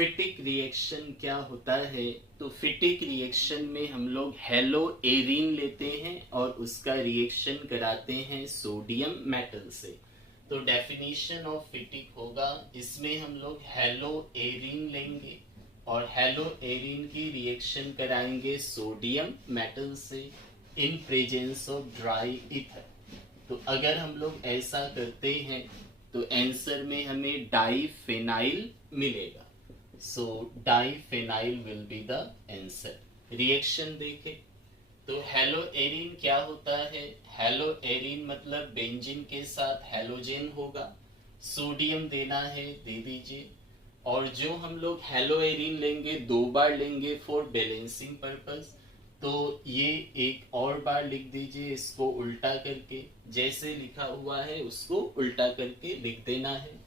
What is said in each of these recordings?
फिटिक reaction क्या होता है? तो फिटिक रिएक्शन में हम लोग हेलो एरीन लेते हैं और उसका रिएक्शन कराते हैं सोडियम मेटल से। तो डेफिनेशन ऑफ फिटिक होगा, इसमें हम लोग हेलो एरीन लेंगे और हेलो एरीन की रिएक्शन कराएंगे सोडियम मेटल से इन प्रेजेंस ऑफ ड्राई ईथर। तो अगर हम लोग ऐसा करते हैं तो आंसर में हमें डाईफेनाइल मिलेगा। So diphenyl will be the answer. Reaction देखें तो हेलो एरीन क्या होता है? हेलो एरीन मतलब बेंजीन के साथ हेलोजन होगा, सोडियम देना है, दे दीजिए। और जो हम लोग हेलो एरीन लेंगे 2 बार लेंगे फॉर बैलेंसिंग पर्पस। तो ये एक और बार लिख दीजिए, इसको उल्टा करके जैसे लिखा हुआ है उसको उल्टा करके लिख देना है।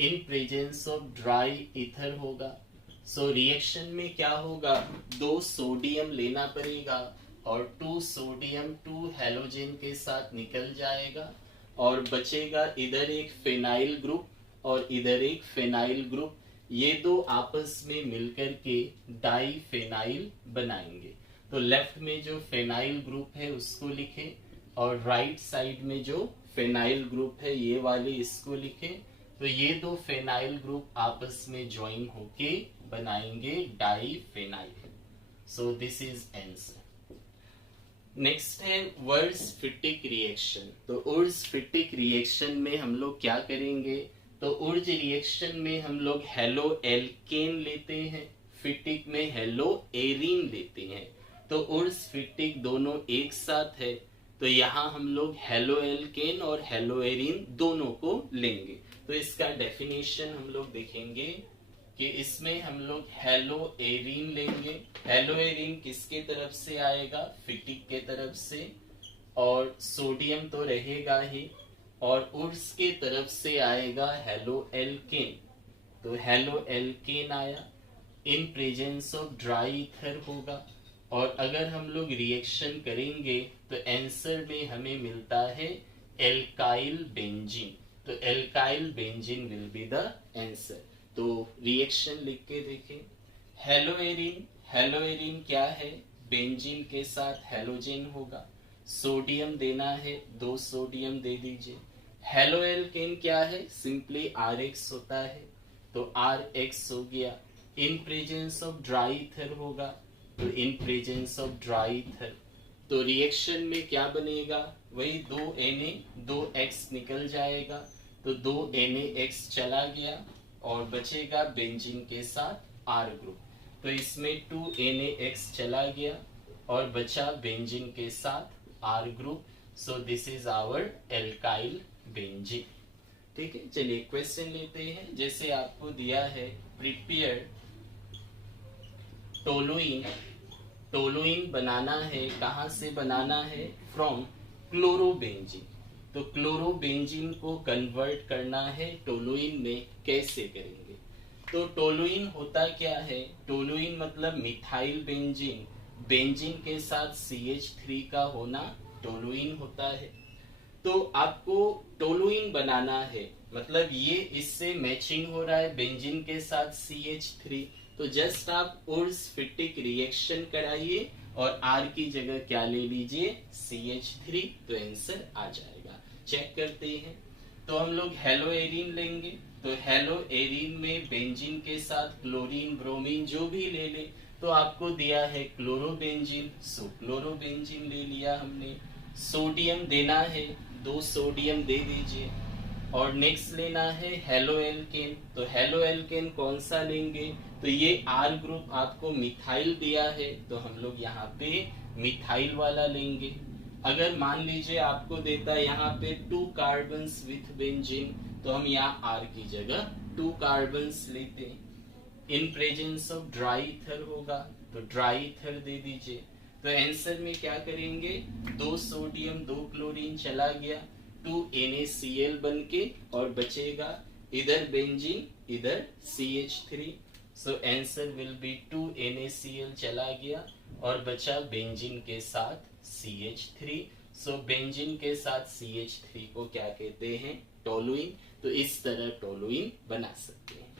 In presence of dry ether होगा। सो रिएक्शन में क्या होगा, 2 सोडियम लेना पड़ेगा और 2 सोडियम 2 हेलोजन के साथ निकल जाएगा और बचेगा इधर एक फेनाइल ग्रुप और इधर एक फेनाइल ग्रुप। ये दो आपस में मिलकर के डाईफेनाइल बनाएंगे। तो लेफ्ट में जो फेनाइल ग्रुप है उसको लिखें और राइट साइड में जो फेनाइल ग्रुप है ये वाले इसको लिखें। तो ये दो फेनाइल ग्रुप आपस में ज्वाइन होके बनाएंगे diphenyl. So this is answer. Next है वर्ज-फिटिक रिएक्शन। तो उर्ज-फिटिक रिएक्शन में हम लोग क्या करेंगे? तो उर्ज रिएक्शन में हम लोग हेलो एल्केन लेते हैं, फिटिक में हेलो एरीन लेते हैं। तो उर्ज फिटिक दोनों एक साथ है, तो यहाँ हम लोग हेलो एल्केन और हेलो एरीन दोनों को लेंगे। तो इसका डेफिनेशन हम लोग देखेंगे कि इसमें हम लोग हेलो एरीन लेंगे। हेलो एरीन किसके तरफ से आएगा? फिटिक के तरफ से, और सोडियम तो रहेगा ही, और उर्स के तरफ से आएगा हेलो एल्केन। तो हेलो एल्केन आया, इन प्रेजेंस ऑफ ड्राई ईथर होगा। और अगर हम लोग रिएक्शन करेंगे तो आंसर में हमें मिलता है एल्काइल बेंजीन। तो alkyl benzene will be the answer. तो रिएक्शन लिख के देखें। हेलो एरीन, हेलो एरीन क्या है? बेंजीन के साथ हेलोजन होगा, सोडियम देना है, 2 सोडियम दे दीजिए। हेलो एल्केन क्या है? सिंपली RX होता है, तो RX हो गया। इन प्रेजेंस ऑफ ड्राई ईथर होगा, तो इन प्रेजेंस ऑफ ड्राई ईथर। तो रिएक्शन में क्या बनेगा? वही 2Na 2X निकल जाएगा, तो 2NaX चला गया और बचेगा बेंजीन के साथ R ग्रुप। तो इसमें 2NaX चला गया और बचा बेंजीन के साथ R group. So this is our alkyl benzene. ठीक है, चलिए क्वेश्चन लेते हैं। जैसे आपको दिया है प्रिपेयर टोलुइन। टोलुइन बनाना है, कहाँ से बनाना है? From chlorobenzene. तो क्लोरोबेंजीन को कन्वर्ट करना है टोलुइन में, कैसे करेंगे? तो टोलुइन होता क्या है? टोलुइन मतलब मिथाइल बेंजीन, बेंजीन के साथ CH3 का होना टोलुइन होता है। तो आपको टोलुइन बनाना है, मतलब ये इससे मैचिंग हो रहा है बेंजीन के साथ CH3। तो जस्ट आप उर्ज फिटिक रिएक्शन कराइए और R की जगह क्या ले लीजिए? CH3। तो आंसर आ जाएगा। चेक करते हैं। तो हम लोग हेलो एरीन लेंगे, तो हेलो एरीन में बेंजीन के साथ क्लोरीन ब्रोमीन जो भी ले ले, तो आपको दिया है क्लोरोबेंजीन, सो क्लोरोबेंजीन ले लिया हमने। सोडियम देना है, 2 सोडियम दे दीजिए। और नेक्स्ट लेना है हेलो एल्केन। तो हेलो एल्केन कौन सा लेंगे? तो ये R ग्रुप आपको मिथाइल दिया है, तो हम लोग यहाँ पे मिथाइल वाला लेंगे। अगर मान लीजिए आपको देता है यहाँ पे 2 कार्बन्स विथ बेंजीन, तो हम यहाँ R की जगह 2 कार्बन्स लेते हैं। इन प्रेजेंस ऑफ ड्राई ईथर होगा, तो ड्राई ईथर दे दीजिए। तो आंसर में क्या करेंगे? 2 सोडियम 2 क्लोरीन चला गया, 2 NaCl बन के, और बचेगा इधर बेंजीन इधर CH3। So answer will be 2 NaCl चला गया और बचा बेंजीन के साथ CH3। सो बेंजीन के साथ CH3 को क्या कहते हैं? टोलुइन। तो इस तरह टोलुइन बना सकते हैं।